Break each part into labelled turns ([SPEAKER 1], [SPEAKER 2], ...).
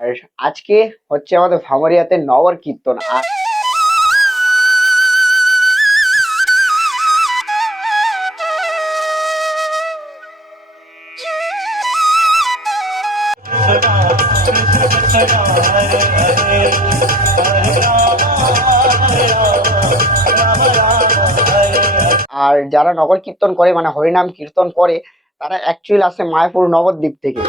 [SPEAKER 1] আর আজকে হচ্ছে আমাদের ভামরিয়াতে নগর কীর্তন। আর আর যারা নগর কীর্তন করে মানে হরিনাম কীর্তন করে, তারা অ্যাকচুয়ালি আসে মায়াপুর নবদ্বীপ থেকে।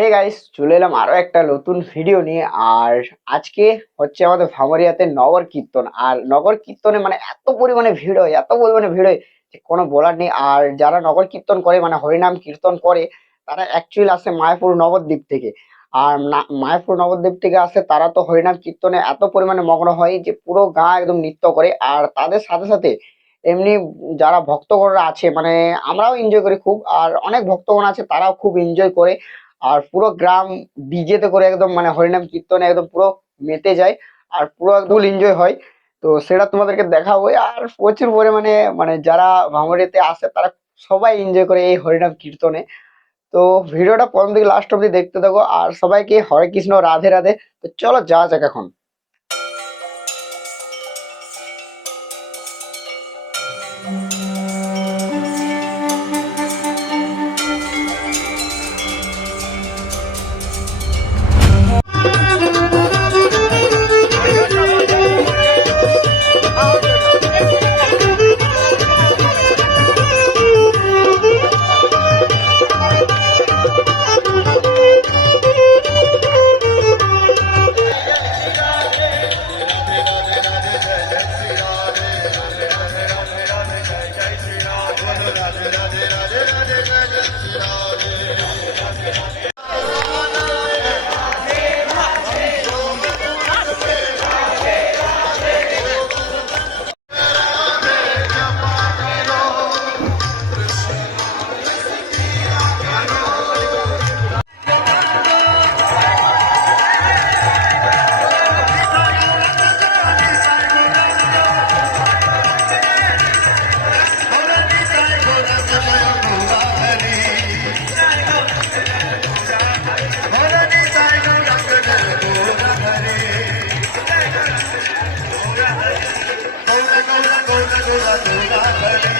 [SPEAKER 1] হে গাইস চলে এলাম আরও একটা নতুন ভিডিও নিয়ে, আর আজকে হচ্ছে আমাদের ভামরিয়াতে নগর কীর্তন। আর নগর কীর্তনে মানে এত পরিমাণে ভিড় হয়, এত পরিমাণে ভিড় হয় যে কোনো বলার নেই। আর যারা নগর কীর্তন করে মানে হরিনাম কীর্তন করে, তারা অ্যাকচুয়ালি আসে মায়াপুর নবদ্বীপ থেকে। আর মায়াপুর নবদ্বীপ থেকে আসে, তারা তো হরিনাম কীর্তনে এত পরিমাণে মগ্ন হয় যে পুরো গা একদম নৃত্য করে। আর তাদের সাথে সাথে এমনি যারা ভক্তগণরা আছে মানে আমরাও এনজয় করি খুব, আর অনেক ভক্তগণ আছে, তারাও খুব এনজয় করে। আর পুরো গ্রাম ডিজেতে করে একদম মানে হরিনাম কীর্তনে একদম পুরো মেতে যায় আর পুরো একদম এনজয় হয়। তো সেটা তোমাদেরকে দেখাবো। আর প্রচুর পরিমাণে মানে যারা ভাঙড়িতে আসে তারা সবাই এনজয় করে এই হরিনাম কীর্তনে। তো ভিডিওটা প্রথম থেকে লাস্ট অব্দি দেখতে থাকো। আর সবাইকে হরে কৃষ্ণ, রাধে রাধে। তো চলো যাওয়া যাক এখন।
[SPEAKER 2] 自然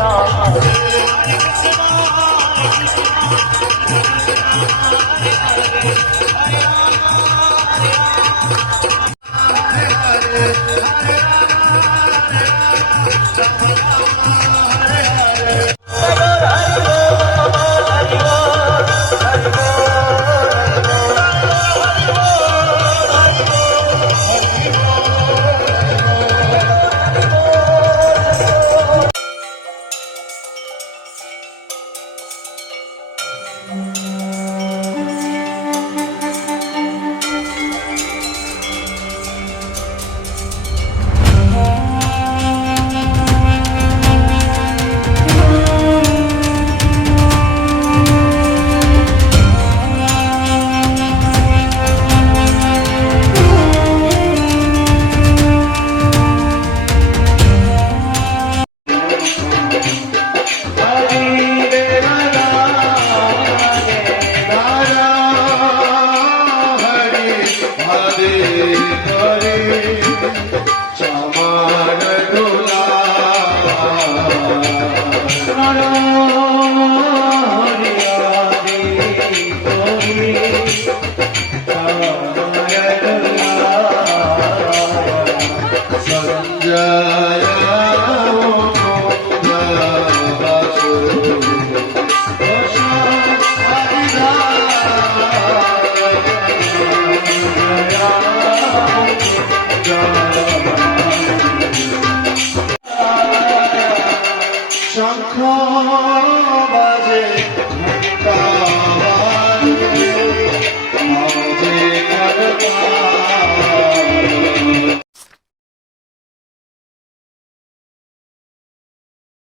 [SPEAKER 2] শঙ্খ বাজে ঘণ্টা